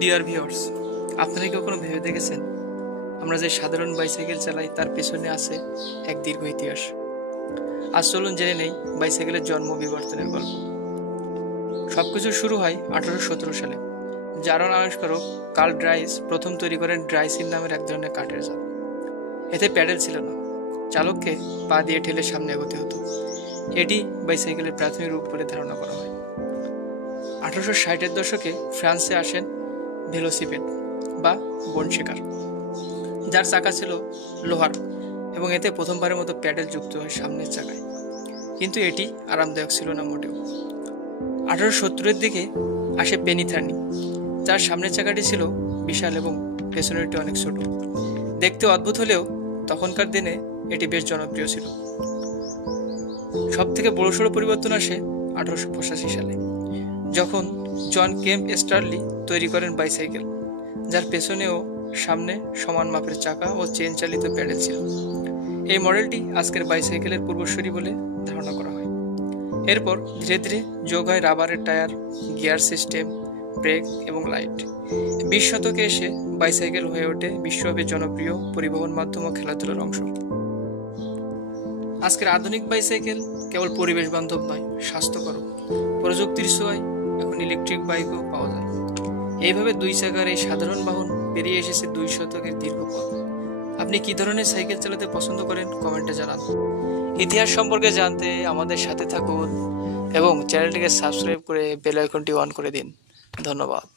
Dear viewers, আপনারা কি কখনো ভেবে দেখেছেন আমরা যে সাধারণ বাইসাইকেল চালাই তার পেছনে আছে এক দীর্ঘ ইতিহাস। আজ চলুন জেনে নেই বাইসাইকেলের জন্ম বিবর্তনের গল্প। সবকিছু শুরু হয় 1817 সালে। জার্মান আবিষ্কারক কার্ল ড্রাইস প্রথম তৈরি করেন ড্রাইসিন নামের এক ধরনের কাঠের জাল। এতে প্যাডেল ছিল না, চালককে পা দিয়ে ঠেলে সামনে এগোতে হতো। এটি বাইসাইকেলের প্রাথমিক রূপ বলে ধারণা করা হয়। 1860-এর দশকে ফ্রান্সে আসেন ভেলোসিপেড বা বন শেকার, যার চাকা ছিল লোহার এবং এতে প্রথমবারের মতো প্যাডেল যুক্ত হয় সামনের চাকায়। কিন্তু এটি আরামদায়ক ছিল না মোটেও। 1870-এর দিকে আসে পেনিথার্নি, যার সামনের চাকাটি ছিল বিশাল এবং পেছনেরটি অনেক ছোট। দেখতে অদ্ভুত হলেও তখনকার দিনে এটি বেশ জনপ্রিয় ছিল। সব থেকে বড়সড় পরিবর্তন আসে 1885 সালে, যখন জন কেম্প স্টার্লি তৈরি করেন বাইসাইকেল, যার পেছনে ও সামনে সমান মাপের চাকা ও চেন চালিত প্যাডেল ছিল। এই মডেলটি আজকের বাইসাইকেলের পূর্বসূরি বলে ধারণা করা হয়। এরপর ধীরে ধীরে যোগ হয় রাবারের টায়ার, গিয়ার সিস্টেম, ব্রেক এবং লাইট। 20 শতকে এসে বাইসাইকেল হয়ে ওঠে বিশ্বব্যাপী জনপ্রিয় পরিবহন মাধ্যম ও খেলাধুলার অংশ। আজকের আধুনিক বাইসাইকেল কেবল পরিবেশ বান্ধব নয়, স্বাস্থ্যকর। প্রযুক্তির ছোঁয়ায় এখন ইলেকট্রিক বাইকও পাওয়া যায়। এইভাবে দুই চাকার এই সাধারণ বাহন বেরিয়ে এসেছে 2 শতকের দীর্ঘ পথ। আপনি কি ধরনের সাইকেল চালাতে পছন্দ করেন কমেন্টে জানান। ইতিহাস সম্পর্কে জানতে আমাদের সাথে থাকুন এবং চ্যানেলটিকে সাবস্ক্রাইব করে বেল আইকনটি অন করে দিন। ধন্যবাদ।